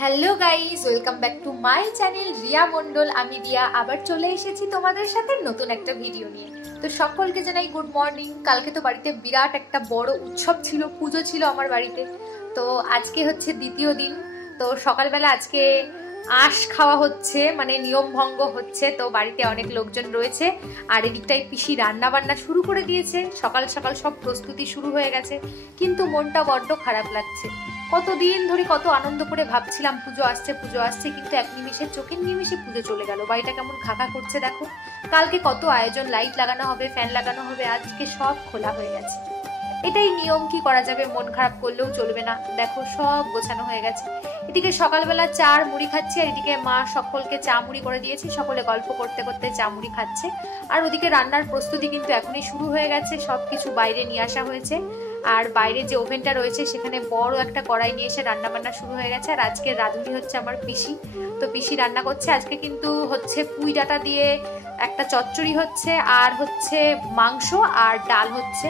Hello guys, welcome back to my channel Riya Mondal. আমি রিয়া আবার চলে এসেছি তোমাদের সাথে নতুন একটা ভিডিও নিয়ে। তো সকলকে জানাই গুড মর্নিং। কালকে তো বাড়িতে বিরাট একটা বড় উৎসব ছিল, পুজো ছিল আমার বাড়িতে। তো আজকে হচ্ছে দ্বিতীয় দিন। তো সকালবেলা আজকে আঁশ খাওয়া হচ্ছে, মানে নিয়ম ভঙ্গ হচ্ছে। তো বাড়িতে অনেক লোকজন রয়েছে আর এদিকটাই পিসি রান্না বান্না শুরু করে দিয়েছে। সকাল সকাল সব প্রস্তুতি শুরু হয়ে গেছে, কিন্তু মনটা বড্ড খারাপ লাগছে। কতদিন ধরে কত আনন্দ করে ভাবছিলাম পুজো আসছে, কিন্তু এক নিমিষে, চোখের নিমিষে পুজো চলে গেল। বাড়িটা কেমন খাকা করছে দেখো। কালকে কত আয়োজন, লাইট লাগানো হবে, ফ্যান লাগানো হবে, আজকে সব খোলা হয়ে গেছে। এটাই নিয়ম, কি করা যাবে, মন খারাপ করলেও চলবে না। দেখো সব গোছানো হয়ে গেছে। এদিকে সকালবেলা চা আর মুড়ি খাচ্ছি, আর এদিকে মা সকলকে চা মুড়ি করে দিয়েছে। সকলে গল্প করতে করতে চা মুড়ি খাচ্ছে। আর ওদিকে রান্নার প্রস্তুতি কিন্তু এখনই শুরু হয়ে গেছে। সবকিছু বাইরে নিয়ে আসা হয়েছে, আর বাইরে যে ওভেনটা রয়েছে সেখানে বড় একটা কড়াই নিয়ে এসে রান্না বান্না শুরু হয়ে গেছে। আর আজকে রাঁধুনি হচ্ছে আমার পিসি। তো পিসি রান্না করছে। আজকে কিন্তু হচ্ছে পুঁই ডাঁটা দিয়ে একটা চচ্চড়ি হচ্ছে, আর হচ্ছে মাংস আর ডাল হচ্ছে।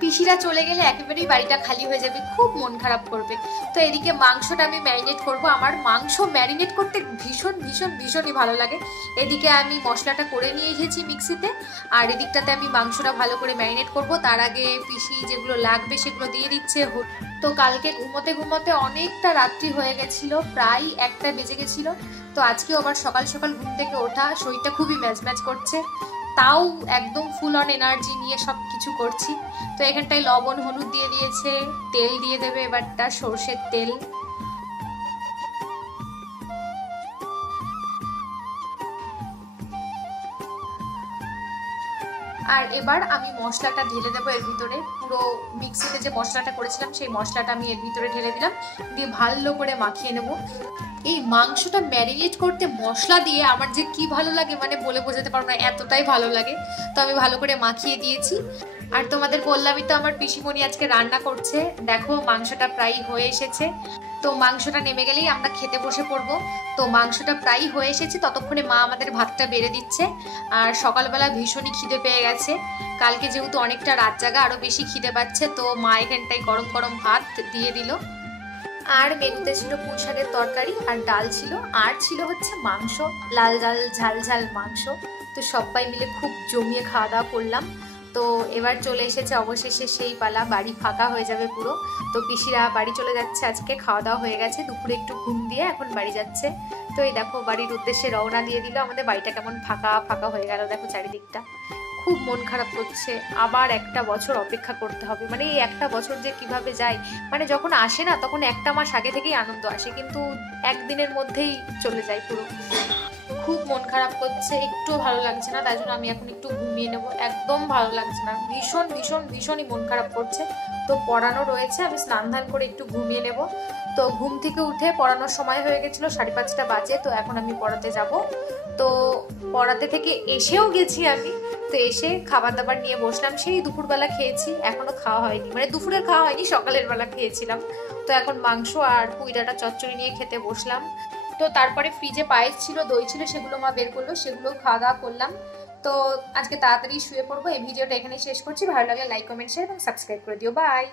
পিসিরা চলে গেলে একেবারেই বাড়িটা খালি হয়ে যাবে, খুব মন খারাপ করবে। তো এদিকে মাংসটা আমি ম্যারিনেট করব। আমার মাংস ম্যারিনেট করতে ভীষণই ভালো লাগে। এদিকে আমি মশলাটা করে নিয়ে এসেছি মিক্সিতে, আর এদিকটাতে আমি মাংসটা ভালো করে ম্যারিনেট করব। তার আগে পিসি যেগুলো লাগবে সেগুলো দিয়ে দিচ্ছে। তো কালকে ঘুমোতে ঘুমোতে অনেকটা রাত্রি হয়ে গেছিল, প্রায় 1টা বেজে গেছিল। তো আজকেও আবার সকাল সকাল ঘুম থেকে ওঠা, শরীরটা খুবই ম্যাচ করছে, তাও একদম ফুল অন এনার্জি নিয়ে সব কিছু করছি। তো এখানটায় লবণ হলুদ দিয়ে দিয়েছে, তেল দিয়ে দেবে এবারটা, সর্ষের তেল। আর এবার আমি মশলাটা ঢেলে দেবো এর ভিতরে। পুরো মিক্সিতে যে মশলাটা করেছিলাম সেই মশলাটা আমি এর ভিতরে ঢেলে দিলাম, দিয়ে ভালো করে মাখিয়ে নেব। এই মাংসটা ম্যারিনেট করতে মশলা দিয়ে আমার যে কি ভালো লাগে, মানে বলে বোঝাতে পারবো না, এতটাই ভালো লাগে। তো আমি ভালো করে মাখিয়ে দিয়েছি। আর তোমাদের বললামই তো আমার পিসিমণি আজকে রান্না করছে। দেখো মাংসটা প্রায় হয়ে এসেছে। তো মাংসটা নেমে গেলেই আমরা খেতে বসে পড়বো। তো মাংসটা প্রায় হয়ে এসেছে, ততক্ষণে মা আমাদের ভাতটা বেড়ে দিচ্ছে। আর সকালবেলা ভীষণই খিদে পেয়ে গেছে, কালকে যেহেতু অনেকটা রাত জাগা, আরো বেশি খিদে পাচ্ছে। তো মা এখানটায় গরম গরম ভাত দিয়ে দিল। আর মেনুতে ছিল পুঁই শাকের তরকারি আর ডাল ছিল, আর ছিল হচ্ছে মাংস, লাল লাল ঝাল ঝাল মাংস। তো সবাই মিলে খুব জমিয়ে খাওয়া দাওয়া করলাম। তো এবার চলে এসেছে অবশেষে সেই পালা, বাড়ি ফাঁকা হয়ে যাবে পুরো। তো পিসিরা বাড়ি চলে যাচ্ছে, আজকে খাওয়া দাওয়া হয়ে গেছে, দুপুরে একটু ঘুম দিয়ে এখন বাড়ি যাচ্ছে। তো এই দেখো বাড়ির উদ্দেশ্যে রওনা দিয়ে দিল। আমাদের বাড়িটা কেমন ফাঁকা ফাঁকা হয়ে গেল দেখো চারিদিকটা। খুব মন খারাপ করছে, আবার একটা বছর অপেক্ষা করতে হবে। মানে এই একটা বছর যে কিভাবে যায়, মানে যখন আসে না তখন একটা মাস আগে থেকেই আনন্দ আসে, কিন্তু একদিনের মধ্যেই চলে যায় পুরো। খুব মন খারাপ করছে, একটু ভালো লাগছে না, তাই জন্য আমি এখন একটু ঘুমিয়ে নেবো। একদম ভালো লাগছে না, ভীষণই মন খারাপ করছে। তো পড়ানো রয়েছে, আমি স্নান ধান করে একটু ঘুমিয়ে নেব। তো ঘুম থেকে উঠে পড়ানোর সময় হয়ে গেছিল, 5:30 বাজে। তো এখন আমি পড়াতে যাব। তো পড়াতে থেকে এসেও গেছি আমি। তো এসে খাবার দাবার নিয়ে বসলাম, সেই দুপুরবেলা খেয়েছি, এখনো খাওয়া হয়নি, মানে দুপুরের খাওয়া হয়নি, সকালের বেলা খেয়েছিলাম। তো এখন মাংস আর পুঁই ডাঁটা চচ্চড়ি নিয়ে খেতে বসলাম। তো তারপরে ফ্রিজে পায়েস ছিল, দই ছিল, সেগুলো মা বের করলো, সেগুলো খাওয়া দাওয়া করলাম। তো আজকে তাড়াতাড়ি শুয়ে পড়বো। এই ভিডিওটা এখানেই শেষ করছি। ভালো লাগলে লাইক কমেন্ট শেয়ার এবং সাবস্ক্রাইব করে দিও। বাই।